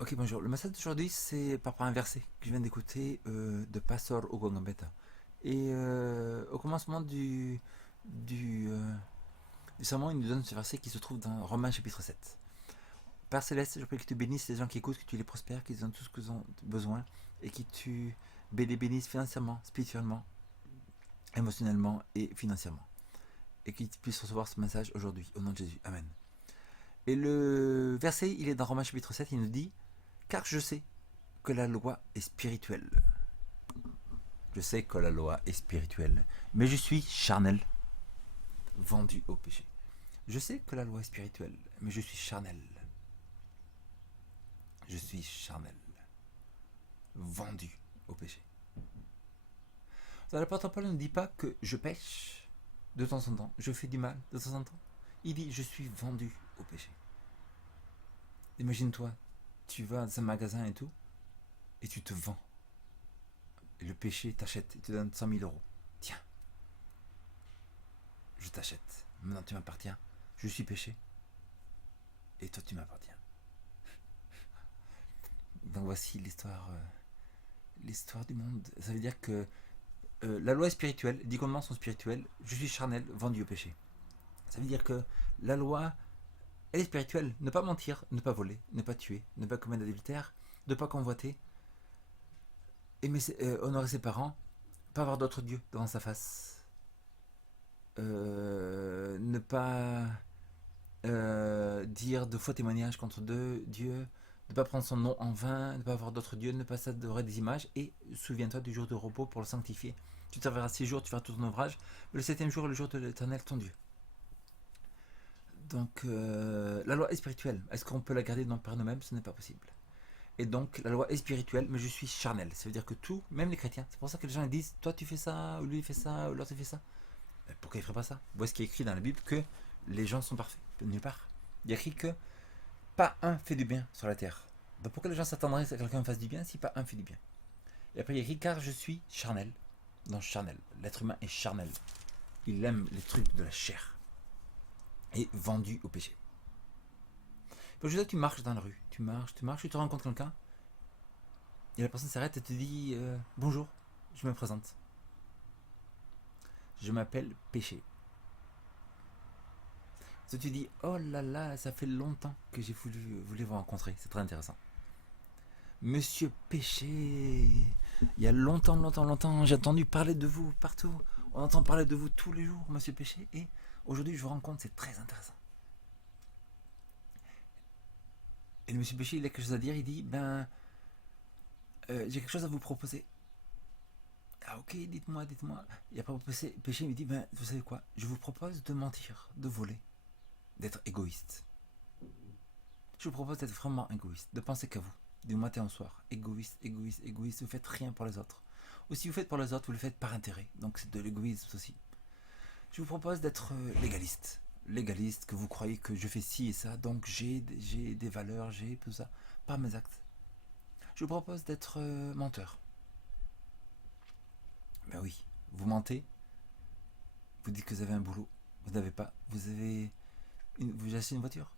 Ok, bonjour. Le message d'aujourd'hui, c'est par rapport à un verset que je viens d'écouter de Pastor Hugo Gambetta. Et au commencement du sermon, il nous donne ce verset qui se trouve dans Romains chapitre 7. Père Céleste, je prie que tu bénisses les gens qui écoutent, que tu les prospères, qu'ils ont tout ce qu'ils ont besoin et que tu les bénisses financièrement, spirituellement, émotionnellement et financièrement. Et qu'ils puissent recevoir ce message aujourd'hui, au nom de Jésus. Amen. Et le verset, il est dans Romains chapitre 7, il nous dit car je sais que la loi est spirituelle. Je sais que la loi est spirituelle, mais je suis charnel, vendu au péché. Je sais que la loi est spirituelle, mais je suis charnel. Je suis charnel, vendu au péché. L'apôtre Paul ne dit pas que je pêche de temps en temps, je fais du mal de temps en temps. Il dit je suis vendu au péché. Imagine-toi, tu vas dans un magasin et tout, et tu te vends. Et le péché t'achète, il te donne 100 000 euros. Tiens, je t'achète. Maintenant tu m'appartiens. Je suis péché. Et toi tu m'appartiens. Donc voici l'histoire du monde. Ça veut dire que la loi est spirituelle, les 10 commandements sont spirituels. Je suis charnel, vendu au péché. Ça veut dire que la loi, elle est spirituelle. Ne pas mentir, ne pas voler, ne pas tuer, ne pas commettre d'adultère, ne pas convoiter, honorer ses parents, pas avoir d'autres dieux devant sa face, ne pas dire de faux témoignages contre Dieu, ne pas prendre son nom en vain, ne pas avoir d'autres dieux, ne pas s'adorer des images, et souviens-toi du jour de repos pour le sanctifier. Tu travailleras 6 jours, tu feras tout ton ouvrage, mais le 7e jour est le jour de l'Éternel, ton Dieu. Donc, la loi est spirituelle. Est-ce qu'on peut la garder par nous-mêmes? Ce n'est pas possible. Et donc, la loi est spirituelle, mais je suis charnel. Ça veut dire que tout, même les chrétiens, c'est pour ça que les gens disent, toi tu fais ça, ou lui il fait ça, ou l'autre il fait ça. Mais pourquoi il ne ferait pas ça? Où est-ce qu'il est écrit dans la Bible que les gens sont parfaits? Nulle part. Il y a écrit que pas un fait du bien sur la terre. Donc pourquoi les gens s'attendraient à ce que quelqu'un fasse du bien si pas un fait du bien? Et après il y a écrit car je suis charnel. Non, charnel. L'être humain est charnel. Il aime les trucs de la chair. Et vendu au péché. Je veux dire, tu marches dans la rue. Tu marches, tu te rencontres quelqu'un. Et la personne s'arrête et te dit bonjour, je me présente. Je m'appelle Péché. Si tu dis oh là là, ça fait longtemps que j'ai voulu vous rencontrer. C'est très intéressant. Monsieur Péché, il y a longtemps, j'ai entendu parler de vous partout. On entend parler de vous tous les jours, Monsieur Péché. Et aujourd'hui, je vous rencontre, c'est très intéressant. Et le Monsieur Péché, il a quelque chose à dire. Il dit j'ai quelque chose à vous proposer. Ah ok, dites-moi. Et après, Péché me dit vous savez quoi? Je vous propose de mentir, de voler, d'être égoïste. Je vous propose d'être vraiment égoïste, de penser qu'à vous, du matin au soir. Égoïste. Vous faites rien pour les autres. Ou si vous faites pour les autres, vous le faites par intérêt. Donc c'est de l'égoïsme aussi. Je vous propose d'être légaliste. Légaliste, que vous croyez que je fais ci et ça, donc j'ai des valeurs, j'ai tout ça, par mes actes. Je vous propose d'être menteur. Ben oui, vous mentez, vous dites que vous avez un boulot, vous n'avez pas, vous achetez une voiture,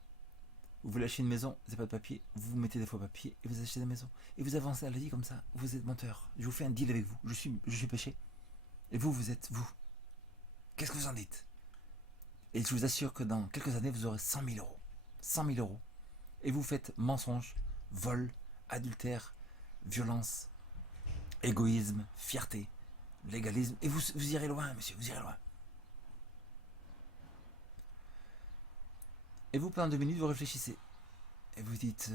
vous voulez acheter une maison, vous n'avez pas de papier, vous mettez des faux papiers et vous achetez la maison. Et vous avancez à la vie comme ça, vous êtes menteur. Je vous fais un deal avec vous, je suis Péché. Et vous êtes vous. Qu'est-ce que vous en dites? Et je vous assure que dans quelques années, vous aurez 100 000 euros. 100 000 euros. Et vous faites mensonge, vol, adultère, violence, égoïsme, fierté, légalisme. Et vous irez loin, monsieur, vous irez loin. Et vous, pendant 2 minutes, vous réfléchissez. Et vous dites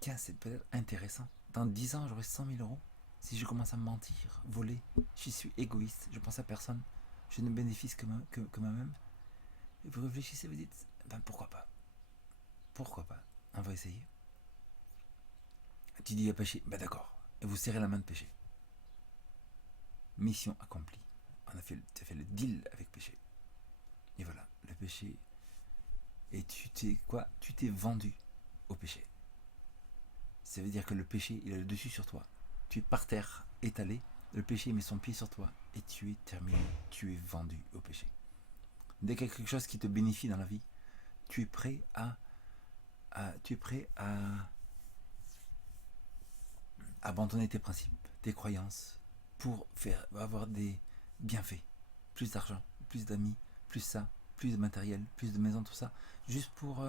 tiens, c'est peut-être intéressant. Dans 10 ans, j'aurai 100 000 euros. Si je commence à mentir, voler, je suis égoïste, je pense à personne, je ne bénéficie que moi-même. Et vous réfléchissez, vous dites pourquoi pas? Pourquoi pas? On va essayer. Tu dis à Péché, d'accord. Et vous serrez la main de Péché. Mission accomplie. Tu as fait le deal avec Péché. Et voilà, le péché. Et tu t'es vendu au péché. Ça veut dire que le péché, il a le dessus sur toi. Tu es par terre, étalé. Le péché met son pied sur toi. Et tu es terminé. Tu es vendu au péché. Dès qu'il y a quelque chose qui te bénéficie dans la vie, tu es prêt à abandonner tes principes, tes croyances, pour avoir des bienfaits. Plus d'argent, plus d'amis, plus ça, plus de matériel, plus de maison, tout ça. Juste pour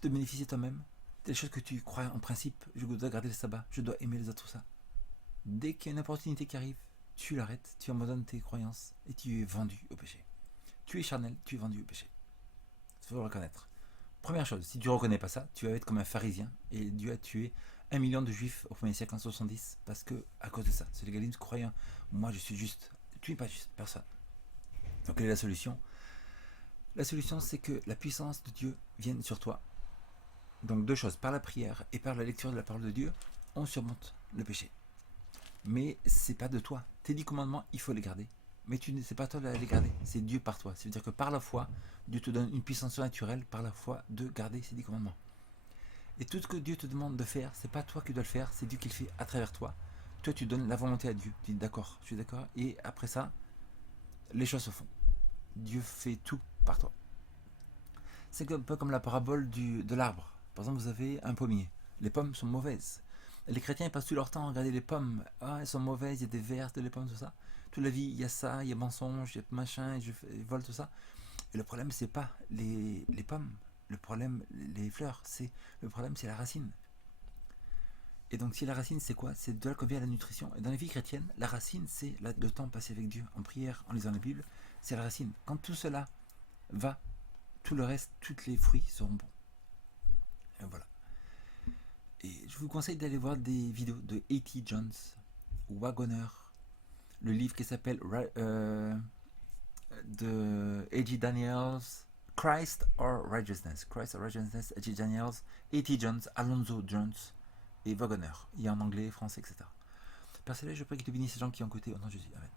te bénéficier toi-même. Des choses que tu crois en principe. Je dois garder le sabbat, je dois aimer les autres, tout ça. Dès qu'il y a une opportunité qui arrive, tu l'arrêtes, tu abandonnes tes croyances et tu es vendu au péché. Tu es charnel, tu es vendu au péché. Il faut le reconnaître. Première chose, si tu ne reconnais pas ça, tu vas être comme un pharisien et Dieu a tué 1 million de juifs au 1er siècle en 70 parce que, à cause de ça, c'est l'égalisme croyant. Moi je suis juste, tu n'es pas juste, personne. Donc quelle est la solution? La solution, c'est que la puissance de Dieu vienne sur toi. Donc deux choses, par la prière et par la lecture de la parole de Dieu, on surmonte le péché. Mais c'est pas de toi. Tes 10 commandements, il faut les garder. Mais c'est pas toi de les garder, c'est Dieu par toi. C'est-à-dire que par la foi, Dieu te donne une puissance surnaturelle par la foi de garder ces 10 commandements. Et tout ce que Dieu te demande de faire, c'est pas toi qui dois le faire, c'est Dieu qui le fait à travers toi. Toi, tu donnes la volonté à Dieu. Tu dis d'accord, je suis d'accord. Et après ça, les choses se font. Dieu fait tout par toi. C'est un peu comme la parabole de l'arbre. Par exemple, vous avez un pommier. Les pommes sont mauvaises. Les chrétiens ils passent tout leur temps à regarder les pommes. Ah, elles sont mauvaises, il y a des vertes, des pommes, tout ça. Toute la vie, il y a ça, il y a mensonge, il y a machin, je vole tout ça. Et le problème, c'est pas les pommes. Le problème, les fleurs, le problème, c'est la racine. Et donc, si la racine, c'est quoi? C'est de là que vient la nutrition. Et dans la vie chrétienne, la racine, c'est le temps passé avec Dieu, en prière, en lisant la Bible. C'est la racine. Quand tout cela va, tout le reste, tous les fruits seront bons. Et voilà. Et je vous conseille d'aller voir des vidéos de A.T. Jones, Wagoner, le livre qui s'appelle de A.G. Daniels, Christ or Righteousness, A.G. Daniels, A.T. Jones, Alonzo Jones et Wagoner. Il y a en anglais, français, etc. Personnellement, je prie que tu bénisses ces gens qui ont écouté au nom de Jésus. Amen.